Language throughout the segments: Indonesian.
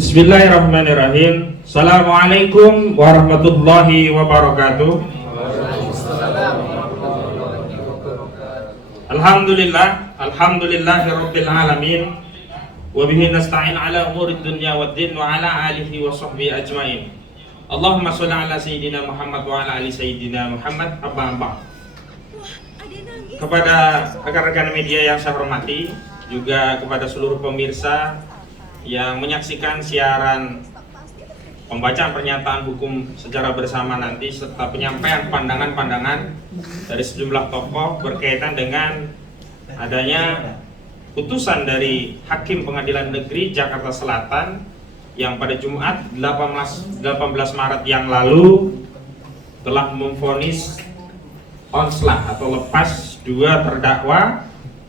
Bismillahirrahmanirrahim. Assalamualaikum warahmatullahi wabarakatuh. Alhamdulillahirabbil alamin. Wa bihi nasta'in ala umurid dunya waddin wa ala alihi wa sahbihi ajmain. Allahumma shalli ala sayyidina Muhammad wa ala ali sayyidina Muhammad. Apa. Kepada rekan-rekan media yang saya hormati, juga kepada seluruh pemirsa yang menyaksikan siaran pembacaan pernyataan hukum secara bersama nanti serta penyampaian pandangan-pandangan dari sejumlah tokoh berkaitan dengan adanya putusan dari Hakim Pengadilan Negeri Jakarta Selatan yang pada Jumat 18 Maret yang lalu telah memvonis onslah atau lepas dua terdakwa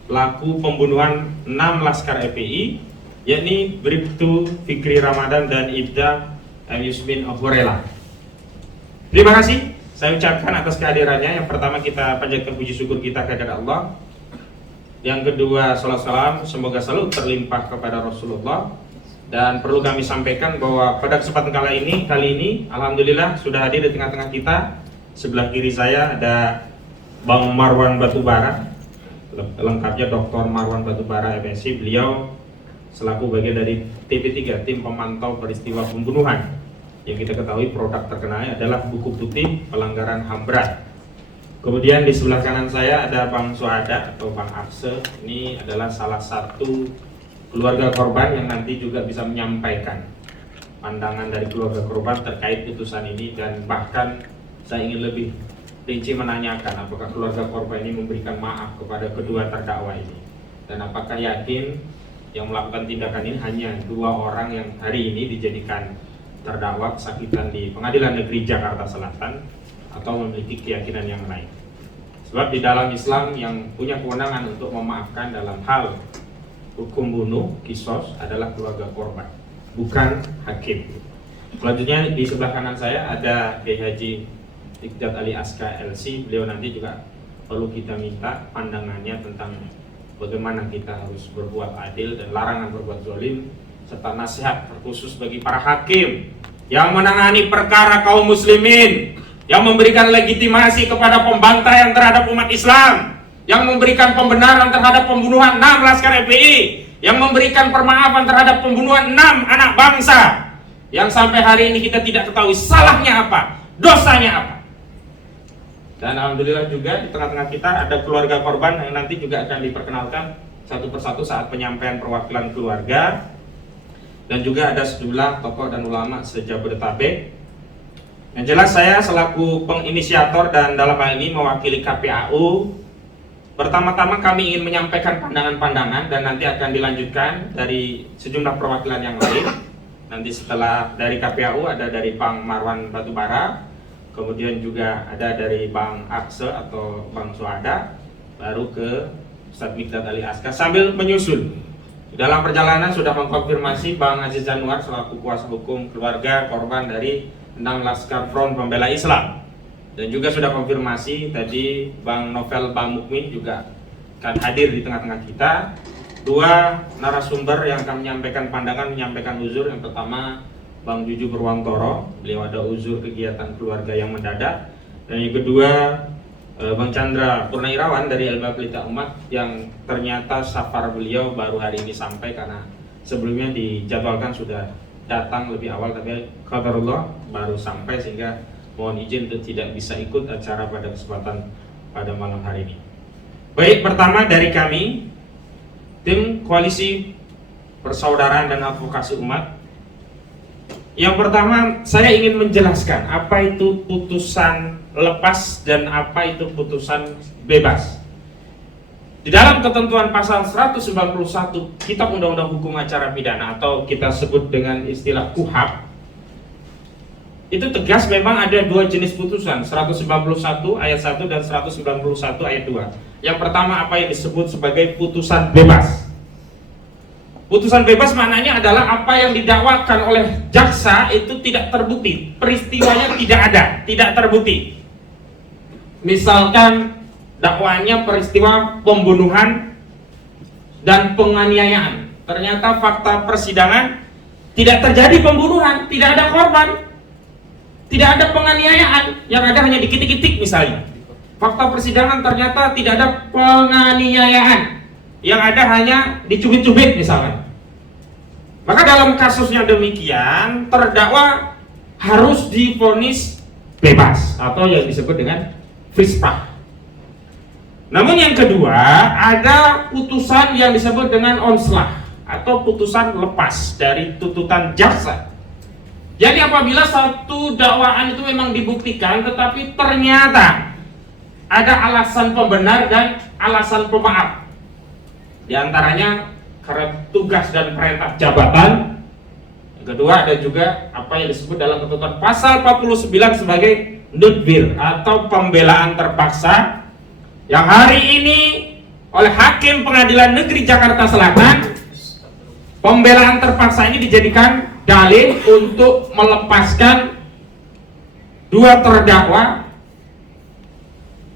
pelaku pembunuhan 6 laskar FPI, yakni Bribtu Fikri Ramadan dan Ibda M. Yusmin Oborela. Terima kasih saya ucapkan atas kehadirannya. Yang pertama kita panjatkan puji syukur kita kepada Allah. Yang kedua salat salam semoga selalu terlimpah kepada Rasulullah. Dan perlu kami sampaikan bahwa pada kesempatan kali ini alhamdulillah sudah hadir di tengah-tengah kita. Sebelah kiri saya ada Bang Marwan Batubara, lengkapnya Dr. Marwan Batubara MSc. Beliau selaku bagian dari TP3, tim pemantau peristiwa pembunuhan. Yang kita ketahui produk terkenalnya adalah buku putih pelanggaran HAM berat. Kemudian di sebelah kanan saya ada Bang Suada atau Bang Akse. Ini adalah salah satu keluarga korban yang nanti juga bisa menyampaikan pandangan dari keluarga korban terkait putusan ini. Dan bahkan saya ingin lebih rinci menanyakan apakah keluarga korban ini memberikan maaf kepada kedua terdakwa ini, dan apakah yakin yang melakukan tindakan ini hanya dua orang yang hari ini dijadikan terdakwa kesakitan di Pengadilan Negeri Jakarta Selatan, atau memiliki keyakinan yang lain. Sebab di dalam Islam yang punya kewenangan untuk memaafkan dalam hal hukum bunuh, kisos, adalah keluarga korban, bukan hakim. Selanjutnya di sebelah kanan saya ada Kiai Haji Iqdat Ali Aska LC. Beliau nanti juga perlu kita minta pandangannya tentang bagaimana kita harus berbuat adil dan larangan berbuat zalim, serta nasihat terkhusus bagi para hakim yang menangani perkara kaum muslimin, yang memberikan legitimasi kepada pembantaian terhadap umat Islam, yang memberikan pembenaran terhadap pembunuhan 6 laskar FPI, yang memberikan permaafan terhadap pembunuhan 6 anak bangsa, yang sampai hari ini kita tidak ketahui salahnya apa, dosanya apa. Dan alhamdulillah juga di tengah-tengah kita ada keluarga korban yang nanti juga akan diperkenalkan satu persatu saat penyampaian perwakilan keluarga. Dan juga ada sejumlah tokoh dan ulama se-Jabodetabek. Yang jelas saya selaku penginisiator dan dalam hal ini mewakili KPAU, pertama-tama kami ingin menyampaikan pandangan-pandangan dan nanti akan dilanjutkan dari sejumlah perwakilan yang lain. Nanti setelah dari KPAU ada dari Bang Marwan Batubara, kemudian juga ada dari Bang Akse atau Bang Suada, baru ke Ustadz Iqdat Ali Aska sambil menyusul. Dalam perjalanan sudah mengkonfirmasi Bang Aziz Januar selaku kuasa hukum keluarga korban dari 6 Laskar Front Pembela Islam. Dan juga sudah konfirmasi tadi Bang Novel Bang Mukmin juga akan hadir di tengah-tengah kita. Dua narasumber yang akan menyampaikan pandangan, menyampaikan uzur. Yang pertama Bang Juju Purwantoro, beliau ada uzur kegiatan keluarga yang mendadak. Dan yang kedua Bang Chandra Purnairawan dari LBH Pelita Umat, yang ternyata safar beliau baru hari ini sampai karena sebelumnya dijadwalkan sudah datang lebih awal, tapi qadarullah baru sampai sehingga mohon izin untuk tidak bisa ikut acara pada kesempatan pada malam hari ini. Baik, pertama dari kami tim Koalisi Persaudaraan dan Advokasi Umat. Yang pertama saya ingin menjelaskan apa itu putusan lepas dan apa itu putusan bebas. Di dalam ketentuan pasal 191 Kitab Undang-Undang Hukum Acara Pidana atau kita sebut dengan istilah KUHAP, itu tegas memang ada dua jenis putusan, 191 ayat 1 dan 191 ayat 2. Yang pertama apa yang disebut sebagai putusan bebas. Putusan bebas maknanya adalah apa yang didakwakan oleh jaksa itu tidak terbukti, peristiwanya tidak ada, tidak terbukti. Misalkan dakwaannya peristiwa pembunuhan dan penganiayaan, ternyata fakta persidangan tidak terjadi pembunuhan, tidak ada korban, tidak ada penganiayaan, yang ada hanya dikitik-kitik misalnya. Fakta persidangan ternyata tidak ada penganiayaan, yang ada hanya dicubit-cubit misalnya. Maka dalam kasus yang demikian, terdakwa harus divonis bebas atau yang disebut dengan fispah. Namun yang kedua, ada putusan yang disebut dengan onslah atau putusan lepas dari tuntutan jaksa. Jadi apabila satu dakwaan itu memang dibuktikan tetapi ternyata ada alasan pembenar dan alasan pemaaf, di antaranya karena tugas dan perintah jabatan. Yang kedua, ada juga apa yang disebut dalam ketentuan pasal 49 sebagai nudbir atau pembelaan terpaksa, yang hari ini oleh Hakim Pengadilan Negeri Jakarta Selatan, pembelaan terpaksa ini dijadikan dalil untuk melepaskan dua terdakwa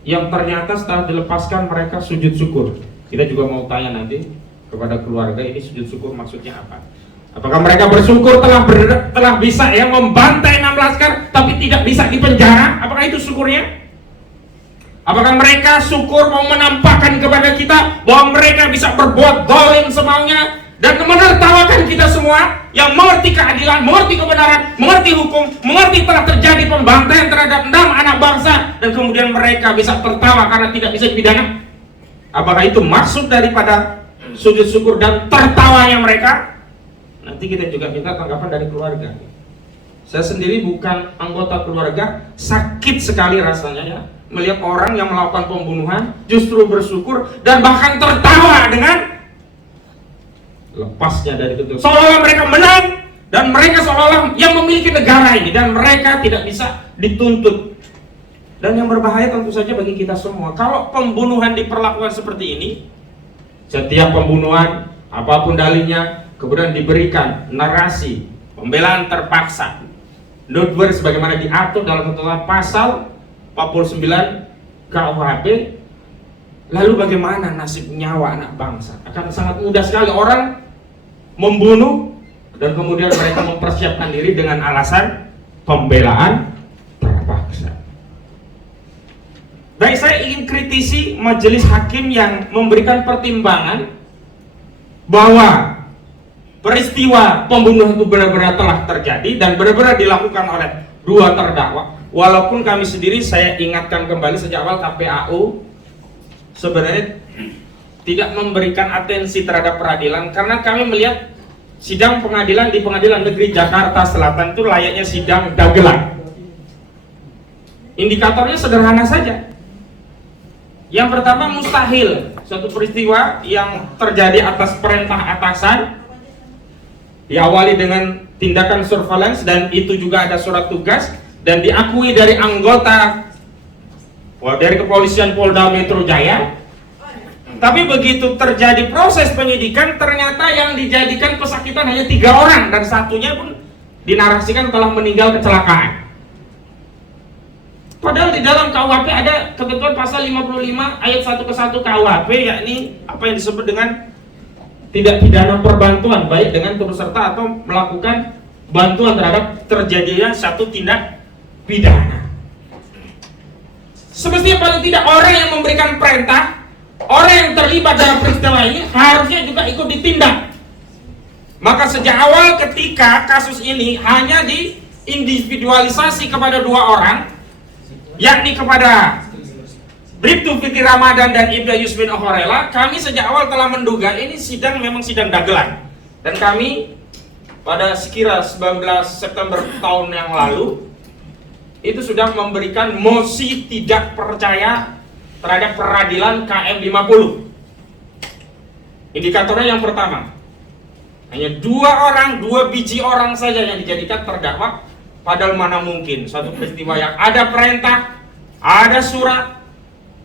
yang ternyata setelah dilepaskan mereka sujud syukur. Kita juga mau tanya nanti kepada keluarga, ini sujud syukur maksudnya apa? Apakah mereka bersyukur telah bisa ya membantai 6 laskar tapi tidak bisa dipenjara? Apakah itu syukurnya? Apakah mereka syukur mau menampakkan kepada kita bahwa mereka bisa berbuat zalim semaunya dan menertawakan kita semua yang mengerti keadilan, mengerti kebenaran, mengerti hukum, mengerti telah terjadi pembantaian terhadap 6 anak bangsa, dan kemudian mereka bisa tertawa karena tidak bisa dipidana? Apakah itu maksud daripada sujud syukur dan tertawanya mereka? Nanti kita juga minta tanggapan dari keluarga. Saya sendiri bukan anggota keluarga, sakit sekali rasanya ya melihat orang yang melakukan pembunuhan justru bersyukur dan bahkan tertawa dengan lepasnya dari itu. Seolah-olah mereka menang dan mereka seolah-olah yang memiliki negara ini dan mereka tidak bisa dituntut. Dan yang berbahaya tentu saja bagi kita semua, kalau pembunuhan diperlakukan seperti ini, setiap pembunuhan apapun dalilnya kemudian diberikan narasi pembelaan terpaksa, nudwer sebagaimana diatur dalam ketentuan pasal 49 KUHP, lalu bagaimana nasib nyawa anak bangsa? Akan sangat mudah sekali orang membunuh dan kemudian mereka mempersiapkan diri dengan alasan pembelaan terpaksa. Baik, saya ingin kritisi majelis hakim yang memberikan pertimbangan bahwa peristiwa pembunuhan itu benar-benar telah terjadi dan benar-benar dilakukan oleh dua terdakwa. Walaupun kami sendiri, saya ingatkan kembali sejak awal, KPAU sebenarnya tidak memberikan atensi terhadap peradilan karena kami melihat sidang pengadilan di Pengadilan Negeri Jakarta Selatan itu layaknya sidang dagelan. Indikatornya sederhana saja. Yang pertama, mustahil suatu peristiwa yang terjadi atas perintah atasan diawali dengan tindakan surveillance dan itu juga ada surat tugas dan diakui dari anggota dari kepolisian Polda Metro Jaya, tapi begitu terjadi proses penyidikan ternyata yang dijadikan pesakitan hanya 3 orang dan satunya pun dinarasikan telah meninggal kecelakaan. Padahal di dalam KUHP ada ketentuan pasal 55 ayat 1 ke 1 KUHP, yakni apa yang disebut dengan tidak pidana perbantuan, baik dengan turut serta atau melakukan bantuan terhadap terjadinya satu tindak pidana. Semestinya paling tidak orang yang memberikan perintah, orang yang terlibat dalam peristiwa ini harusnya juga ikut ditindak. Maka sejak awal ketika kasus ini hanya diindividualisasi kepada 2 orang, yakni kepada Bribtu Fikri Ramadan dan Ibda Yusmin Okhorela, kami sejak awal telah menduga ini sidang memang sidang dagelan. Dan kami pada sekira 19 September tahun yang lalu itu sudah memberikan mosi tidak percaya terhadap peradilan KM 50. Indikatornya yang pertama, hanya 2 orang, 2 biji orang saja yang dijadikan terdakwa, padahal mana mungkin suatu peristiwa yang ada perintah, ada surat,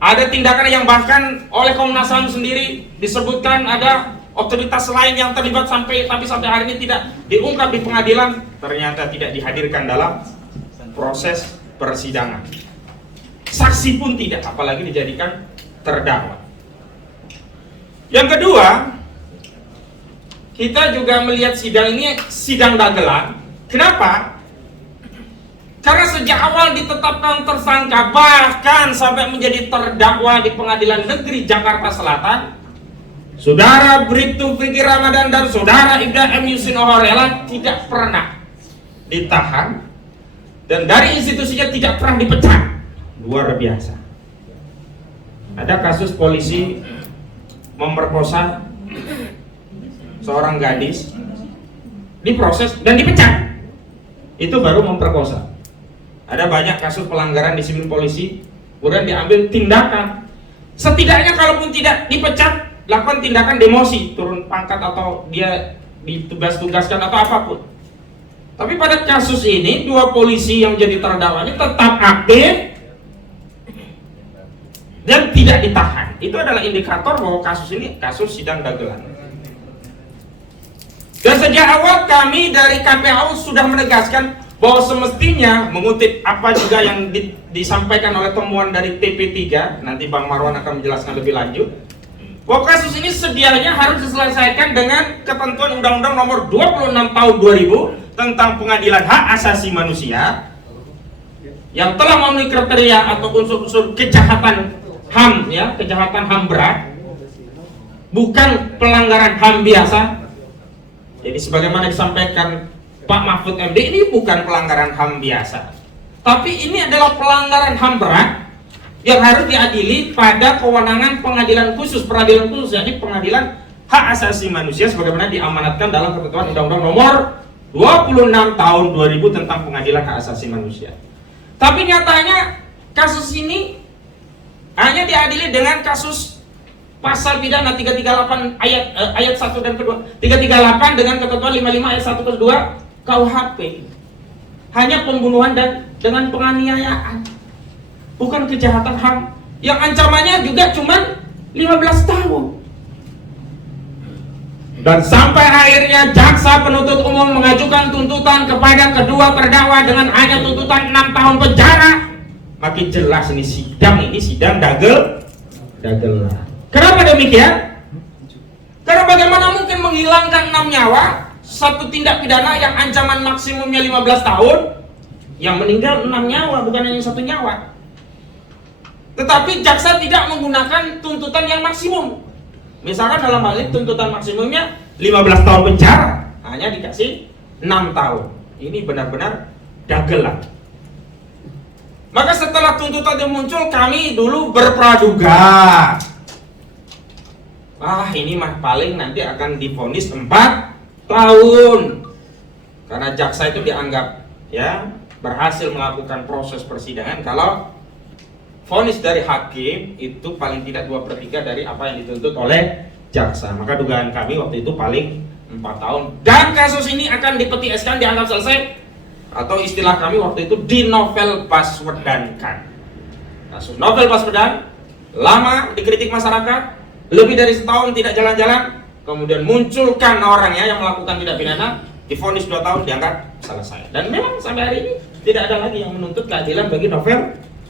ada tindakan yang bahkan oleh Komnas HAM sendiri disebutkan ada otoritas lain yang terlibat tapi sampai hari ini tidak diungkap di pengadilan, ternyata tidak dihadirkan dalam proses persidangan. Saksi pun tidak, apalagi dijadikan terdakwa. Yang kedua, kita juga melihat sidang ini sidang dagelan. Kenapa? Karena sejak awal ditetapkan tersangka, bahkan sampai menjadi terdakwa di Pengadilan Negeri Jakarta Selatan, Saudara Bribtu Fikri Ramadan dan Saudara Ibda M. Yusino Horela tidak pernah ditahan dan dari institusinya tidak pernah dipecat. Luar biasa. Ada kasus polisi memperkosa seorang gadis, diproses dan dipecat. Itu baru memperkosa. Ada banyak kasus pelanggaran disiplin polisi, kemudian diambil tindakan. Setidaknya kalaupun tidak dipecat, lakukan tindakan demosi, turun pangkat atau dia ditugas-tugaskan atau apapun. Tapi pada kasus ini, dua polisi yang menjadi terdakwa ini tetap aktif dan tidak ditahan. Itu adalah indikator bahwa kasus ini kasus sidang dagelan. Dan sejak awal kami dari KPAU sudah menegaskan bahwa semestinya mengutip apa juga yang disampaikan oleh temuan dari TP3, nanti Bang Marwan akan menjelaskan lebih lanjut, bahwa kasus ini sedianya harus diselesaikan dengan ketentuan Undang-Undang Nomor 26 Tahun 2000 tentang Pengadilan Hak Asasi Manusia yang telah memenuhi kriteria atau unsur-unsur kejahatan HAM, ya, kejahatan HAM berat, bukan pelanggaran HAM biasa. Jadi sebagaimana disampaikan Pak Mahfud MD, ini bukan pelanggaran HAM biasa, tapi ini adalah pelanggaran HAM berat yang harus diadili pada kewenangan pengadilan khusus, peradilan khusus, yakni Pengadilan Hak Asasi Manusia sebagaimana diamanatkan dalam ketentuan Undang-Undang Nomor 26 Tahun 2000 tentang Pengadilan Hak Asasi Manusia. Tapi nyatanya kasus ini hanya diadili dengan kasus pasal pidana 338 ayat 1 dan kedua, 338 dengan ketentuan 55 ayat 1 ke 2 KUHP, hanya pembunuhan dan dengan penganiayaan, bukan kejahatan HAM yang ancamannya juga cuma 15 tahun. Dan sampai akhirnya jaksa penuntut umum mengajukan tuntutan kepada kedua terdakwa dengan hanya tuntutan 6 tahun penjara. Makin jelas ini sidang dagelan. Kenapa demikian? Karena bagaimana mungkin menghilangkan 6 nyawa, satu tindak pidana yang ancaman maksimumnya 15 tahun, yang meninggal 6 nyawa, bukan hanya 1 nyawa. Tetapi jaksa tidak menggunakan tuntutan yang maksimum. Misalkan dalam hal ini tuntutan maksimumnya 15 tahun penjara, hanya dikasih 6 tahun. Ini benar-benar dagelan. Maka setelah tuntutan itu muncul, kami dulu berpraduga, ini mah paling nanti akan divonis 4 tahun, karena jaksa itu dianggap ya berhasil melakukan proses persidangan kalau vonis dari hakim itu paling tidak 2/3 dari apa yang dituntut oleh jaksa. Maka dugaan kami waktu itu paling 4 tahun dan kasus ini akan dipetieskan, dianggap selesai, atau istilah kami waktu itu dinovel baswedankan. Kasus novel Baswedan lama dikritik masyarakat, lebih dari setahun tidak jalan-jalan, kemudian munculkan orangnya yang melakukan tindak pidana, divonis 2 tahun, dianggap selesai. Dan memang sampai hari ini tidak ada lagi yang menuntut keadilan bagi novel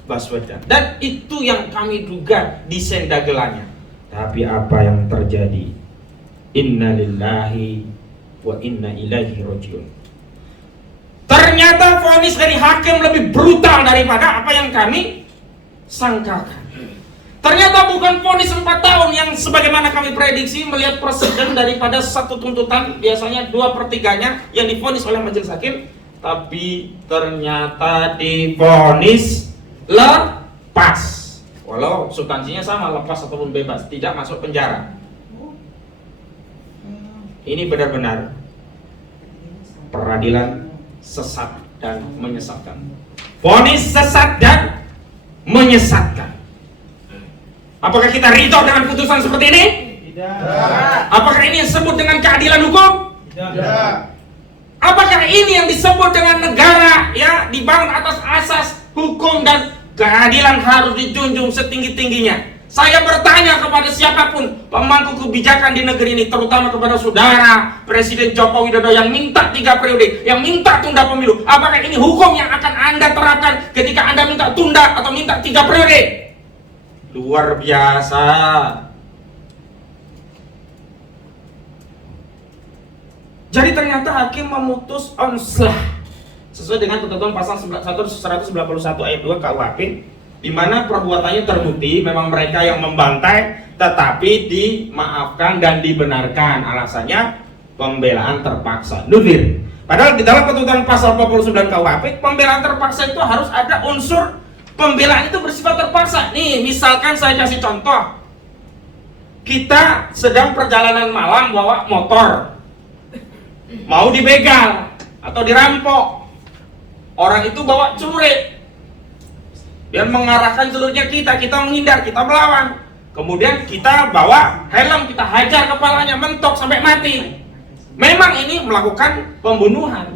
Baswedan. Dan itu yang kami duga desain dagelannya. Tapi apa yang terjadi? Inna lillahi wa inna ilaihi rajiun. Ternyata vonis dari hakim lebih brutal daripada apa yang kami sangkakan. Ternyata bukan vonis 4 tahun yang sebagaimana kami prediksi melihat presiden daripada satu tuntutan biasanya 2/3-nya yang divonis oleh majelis hakim, tapi ternyata divonis lepas, walau substansinya sama, lepas ataupun bebas, tidak masuk penjara. Ini benar-benar peradilan sesat dan menyesatkan. Vonis sesat dan menyesatkan. Apakah kita ridho dengan putusan seperti ini? Tidak. Apakah ini yang disebut dengan keadilan hukum? Tidak. Apakah ini yang disebut dengan negara ya dibangun atas asas hukum dan keadilan harus dijunjung setinggi-tingginya? Saya bertanya kepada siapapun pemangku kebijakan di negeri ini, terutama kepada saudara Presiden Joko Widodo yang minta 3 periode, yang minta tunda pemilu. Apakah ini hukum yang akan Anda terapkan ketika Anda minta tunda atau minta 3 periode? Luar biasa. Jadi ternyata hakim memutus onslah sesuai dengan ketentuan pasal 191 ayat 2 KUHP, di mana perbuatannya terbukti memang mereka yang membantai, tetapi dimaafkan dan dibenarkan. Alasannya pembelaan terpaksa. Nuzir. Padahal di dalam ketentuan pasal 49 KUHP, pembelaan terpaksa itu harus ada unsur pembelaan itu bersifat terpaksa. Nih, misalkan saya kasih contoh. Kita sedang perjalanan malam bawa motor, mau dibegal atau dirampok. Orang itu bawa celurit dan mengarahkan celuritnya kita menghindar, kita melawan. Kemudian kita bawa helm, kita hajar kepalanya, mentok sampai mati. Memang ini melakukan pembunuhan.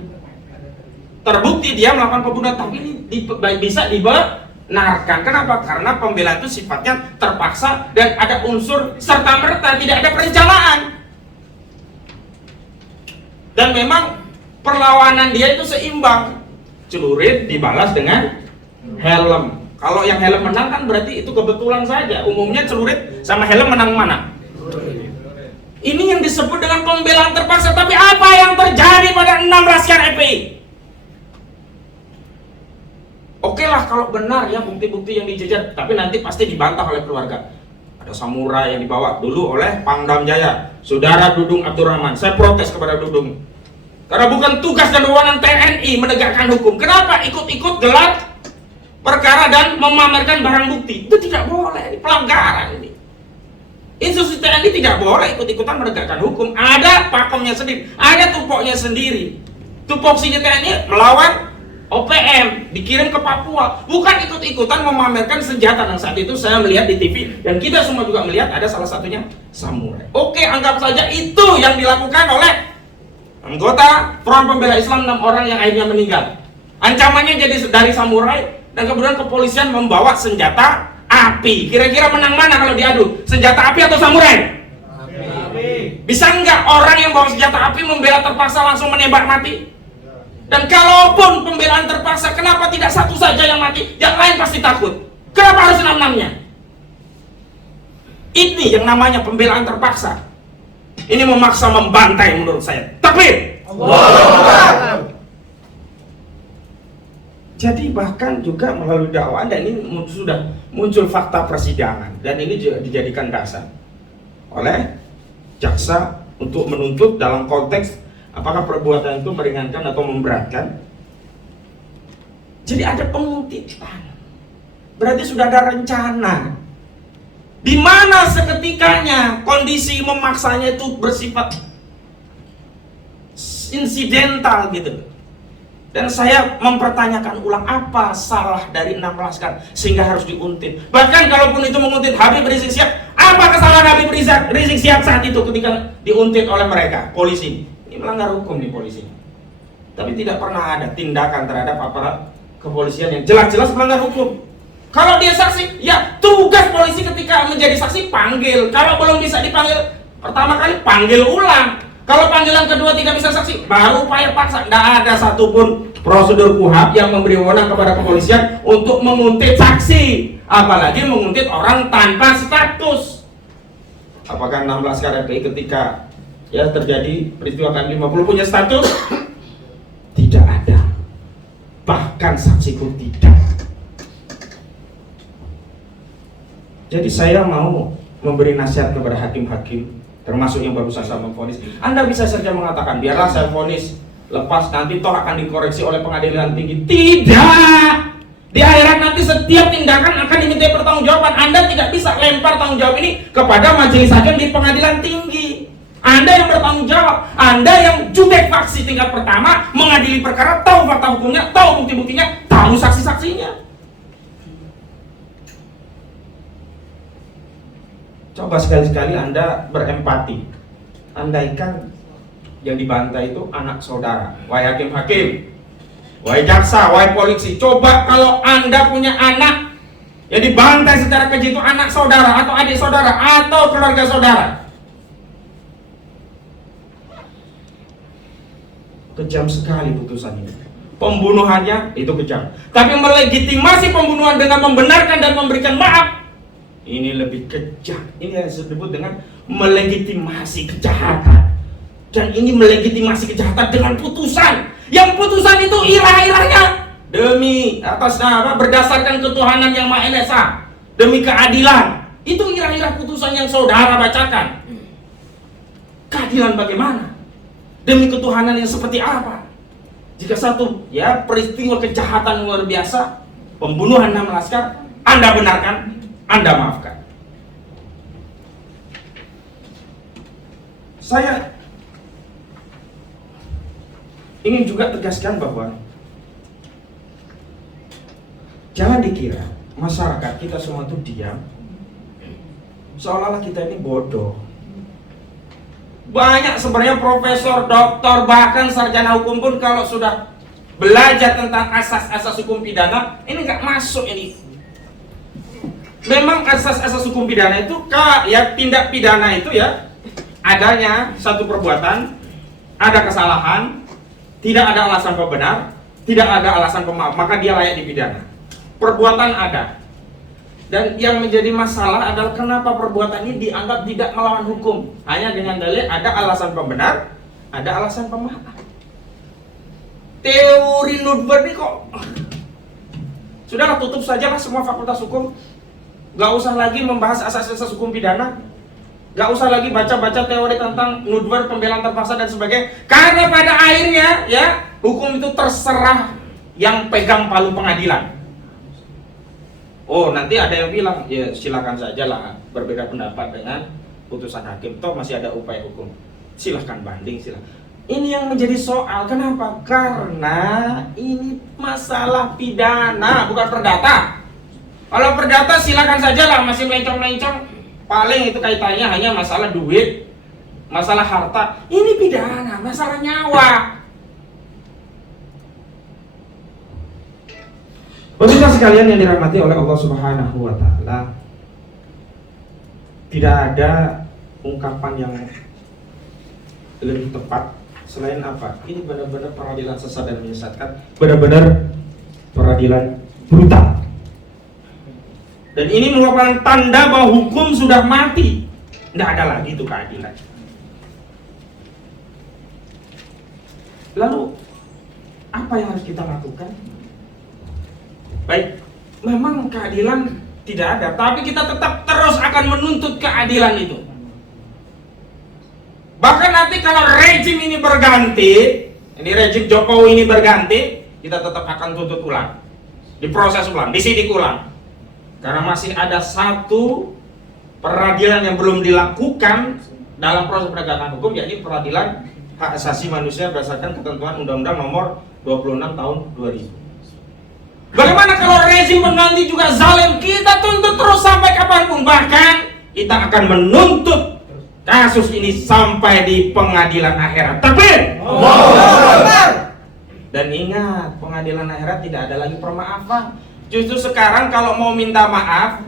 Terbukti dia melakukan pembunuhan, tapi ini bisa dibenarkan. Kenapa? Karena pembelaan itu sifatnya terpaksa dan ada unsur serta-merta, tidak ada perencanaan. Dan memang perlawanan dia itu seimbang. Celurit dibalas dengan helm. Kalau yang helm menang kan berarti itu kebetulan saja. Umumnya celurit sama helm menang mana? Ini yang disebut dengan pembelaan terpaksa. Tapi apa yang terjadi pada 6 laskar FPI? Oke lah kalau benar ya bukti-bukti yang dijejer, tapi nanti pasti dibantah oleh keluarga. Ada samurai yang dibawa dulu oleh Pangdam Jaya, Saudara Dudung Abdurrahman. Saya protes kepada Dudung, karena bukan tugas dan wewenang TNI menegakkan hukum. Kenapa ikut-ikut gelar perkara dan memamerkan barang bukti? Itu tidak boleh, ini pelanggaran ini. Institusi TNI tidak boleh ikut-ikutan menegakkan hukum. Ada pakemnya sendiri, ada tupoknya sendiri. Tupoksinya TNI melawan OPM, dikirim ke Papua, bukan ikut-ikutan memamerkan senjata. Dan saat itu saya melihat di TV, dan kita semua juga melihat ada salah satunya samurai. Oke, anggap saja itu yang dilakukan oleh anggota Front Pembela Islam 6 orang yang akhirnya meninggal. Ancamannya jadi dari samurai, dan kemudian kepolisian membawa senjata api. Kira-kira menang mana kalau diadu? Senjata api atau samurai? Api. Bisa nggak orang yang bawa senjata api membela terpaksa langsung menembak mati? Dan kalaupun pembelaan terpaksa, kenapa tidak satu saja yang mati? Yang lain pasti takut. Kenapa harus 6-6-nya? Ini yang namanya pembelaan terpaksa. Ini memaksa membantai menurut saya. Takbir! Jadi bahkan juga melalui dakwaan, dan ini sudah muncul fakta persidangan, dan ini juga dijadikan dasar oleh jaksa untuk menuntut dalam konteks apakah perbuatan itu meringankan atau memberatkan. Jadi ada penguntitan, berarti sudah ada rencana. Di mana seketikanya kondisi memaksanya itu bersifat insidental gitu. Dan saya mempertanyakan ulang, apa salah dari 6 laskar sehingga harus diuntit. Bahkan kalaupun itu menguntit Habib Rizik Syihab, apa kesalahan Habib Rizik Syihab saat itu ketika diuntit oleh mereka, polisi? Ini melanggar hukum nih polisi. Tapi tidak pernah ada tindakan terhadap aparat kepolisian yang jelas-jelas melanggar hukum. Kalau dia saksi, ya tugas polisi ketika menjadi saksi panggil. Kalau belum bisa dipanggil pertama kali, panggil ulang. Kalau panggilan kedua tidak bisa saksi, baru upaya paksa. Tidak ada satupun prosedur KUHP yang memberi wewenang kepada kepolisian untuk menguntit saksi, apalagi menguntit orang tanpa status. Apakah 6 laskar FPI ketika ya terjadi peristiwa KM50 punya status? Tidak ada. Bahkan saksi pun tidak. Jadi saya mau memberi nasihat kepada hakim-hakim, termasuk yang baru saja memvonis. Anda bisa saja mengatakan, biarlah saya vonis, lepas nanti toh akan dikoreksi oleh pengadilan tinggi. Tidak! Di akhirat nanti setiap tindakan akan dimintai pertanggungjawaban. Anda tidak bisa lempar tanggung jawab ini kepada majelis hakim di pengadilan tinggi. Anda yang bertanggung jawab, Anda yang jubek faksi tingkat pertama, mengadili perkara, tahu fakta hukumnya, tahu bukti-buktinya, tahu saksi-saksinya. Coba sekali-sekali Anda berempati. Andaikan yang dibantai itu anak saudara. Wahai hakim-hakim, wahai jaksa, wahai polisi, coba kalau Anda punya anak yang dibantai secara keji itu anak saudara atau adik saudara atau keluarga saudara. Kejam sekali putusan ini. Pembunuhannya itu kejam. Tapi melegitimasi pembunuhan dengan membenarkan dan memberikan maaf, ini lebih kejam. Ini yang disebut dengan melegitimasi kejahatan. dan ingin melegitimasi kejahatan dengan putusan. Yang putusan itu irah-irahnya demi atas nama berdasarkan ketuhanan yang Maha Esa, demi keadilan. Itu irah-irah putusan yang saudara bacakan. Keadilan bagaimana? Demi ketuhanan yang seperti apa? Jika satu peristiwa kejahatan luar biasa, pembunuhan 6 laskar, Anda benarkan, Anda maafkan. Saya ingin juga tegaskan bahwa jangan dikira masyarakat kita semua itu diam seolah-olah kita ini bodoh. Banyak sebenarnya profesor, doktor, bahkan sarjana hukum pun kalau sudah belajar tentang asas-asas hukum pidana, ini nggak masuk ini. Memang asas-asas hukum pidana itu, tindak pidana itu adanya satu perbuatan, ada kesalahan, tidak ada alasan pembenar, tidak ada alasan pemaaf, maka dia layak dipidana. Perbuatan ada. Dan yang menjadi masalah adalah kenapa perbuatan ini dianggap tidak melawan hukum. Hanya dengan dalil ada alasan pembenar, ada alasan pemaaf. Teori Nuremberg ini kok sudahlah, tutup sajalah semua fakultas hukum. Gak usah lagi membahas asas-asas hukum pidana. Gak usah lagi baca-baca teori tentang Nuremberg, pembelaan terpaksa dan sebagainya. Karena pada akhirnya hukum itu terserah yang pegang palu pengadilan. Oh, nanti ada yang bilang, ya silakan saja lah berbeda pendapat dengan putusan hakim, toh masih ada upaya hukum. Silahkan banding, silahkan. Ini yang menjadi soal, kenapa? Karena ini masalah pidana, bukan perdata. Kalau perdata silakan saja lah, masih melencong-melencong. Paling itu kaitannya hanya masalah duit, masalah harta. Ini pidana, masalah nyawa. Pemirsa sekalian yang dirahmati oleh Allah Subhanahu wa Ta'ala, tidak ada ungkapan yang lebih tepat selain apa? Ini benar-benar peradilan sesat dan menyesatkan, benar-benar peradilan brutal. Dan ini merupakan tanda bahwa hukum sudah mati. Tidak ada lagi itu keadilan. Lalu apa yang harus kita lakukan? Baik, memang keadilan tidak ada, tapi kita tetap terus akan menuntut keadilan itu. Bahkan nanti kalau rejim ini berganti, ini rejim Jokowi ini berganti, kita tetap akan tuntut ulang, diproses ulang, disidik ulang. Karena masih ada satu peradilan yang belum dilakukan dalam proses penegakan hukum, yaitu peradilan hak asasi manusia berdasarkan ketentuan Undang-Undang Nomor 26 Tahun 2000. Bagaimana kalau rezim pengganti juga zalim? Kita tuntut terus sampai kapanpun. Bahkan kita akan menuntut kasus ini sampai di pengadilan akhirat. Takbir! Dan ingat, pengadilan akhirat tidak ada lagi permaafan. Justru sekarang kalau mau minta maaf,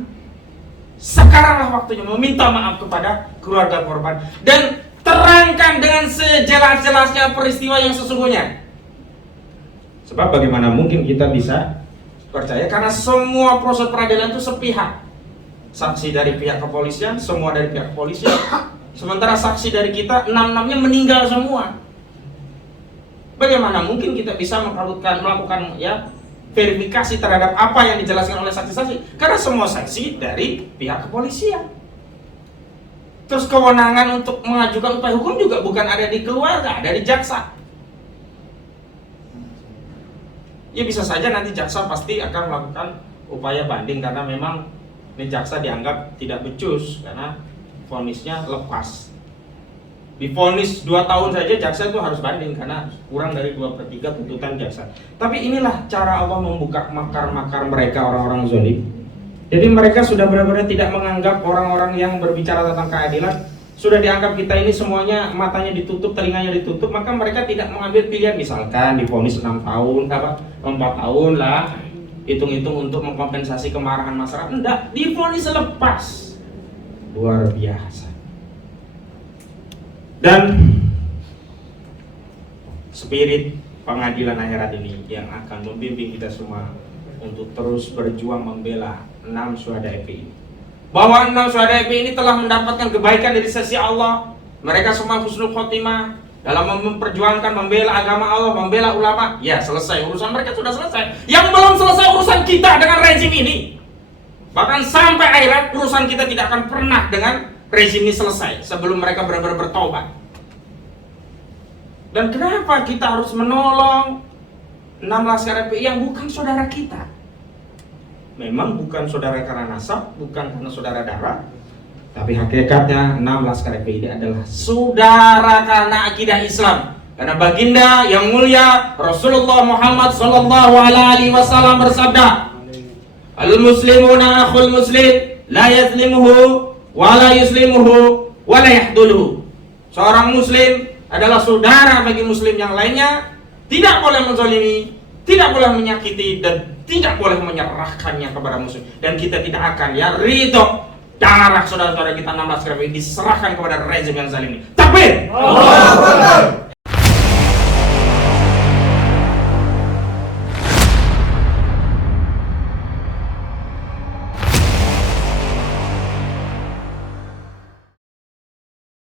sekaranglah waktunya meminta maaf kepada keluarga korban dan terangkan dengan sejelas-jelasnya peristiwa yang sesungguhnya. Sebab bagaimana mungkin kita bisa percaya, karena semua proses peradilan itu sepihak. Saksi dari pihak kepolisian, semua dari pihak kepolisian. Sementara saksi dari kita 6-6-nya meninggal semua. Bagaimana mungkin kita bisa melakukan verifikasi terhadap apa yang dijelaskan oleh saksi-saksi? Karena semua saksi dari pihak kepolisian. Terus kewenangan untuk mengajukan upaya hukum juga bukan ada di keluarga, ada di jaksa. Ya bisa saja nanti jaksa pasti akan melakukan upaya banding karena memang ini jaksa dianggap tidak becus karena vonisnya lepas. Divonis 2 tahun saja jaksa itu harus banding karena kurang dari 2/3 tuntutan jaksa. Tapi inilah cara Allah membuka makar-makar mereka, orang-orang zalim. Jadi mereka sudah benar-benar tidak menganggap orang-orang yang berbicara tentang keadilan. Sudah dianggap kita ini semuanya matanya ditutup, telinganya ditutup, maka mereka tidak mengambil pilihan. Misalkan divonis 6 tahun, 4 tahun lah, hitung-hitung untuk mengkompensasi kemarahan masyarakat. Enggak, divonis lepas. Luar biasa. Dan spirit pengadilan akhirat ini yang akan membimbing kita semua untuk terus berjuang membela 6 syuhada FPI. Bahwa 6 syuhada FPI ini telah mendapatkan kebaikan dari sisi Allah. Mereka semua husnul khotimah dalam memperjuangkan, membela agama Allah, membela ulama, ya selesai, urusan mereka sudah selesai. Yang belum selesai urusan kita dengan rezim ini. Bahkan sampai akhirat urusan kita tidak akan pernah dengan rezim ini selesai sebelum mereka benar-benar bertobat. Dan kenapa kita harus menolong 6 laskar FPI yang bukan saudara kita? Memang bukan saudara karena nasab, bukan karena saudara darah, tapi hakikatnya 6 laskar FPI ini adalah saudara karena akidah Islam. Karena baginda yang mulia Rasulullah Muhammad sallallahu alaihi wasallam bersabda, "Al-muslimuna akhul muslim, la yazlimuhu wa la yuslimuhu wa la yahduluhu." Seorang muslim adalah saudara bagi muslim yang lainnya, tidak boleh menzalimi, tidak boleh menyakiti, dan tidak boleh menyerahkannya kepada musuh. Dan kita tidak akan ridho darah saudara-saudara kita 16 kali diserahkan kepada rezim yang zalim ini. Takbir!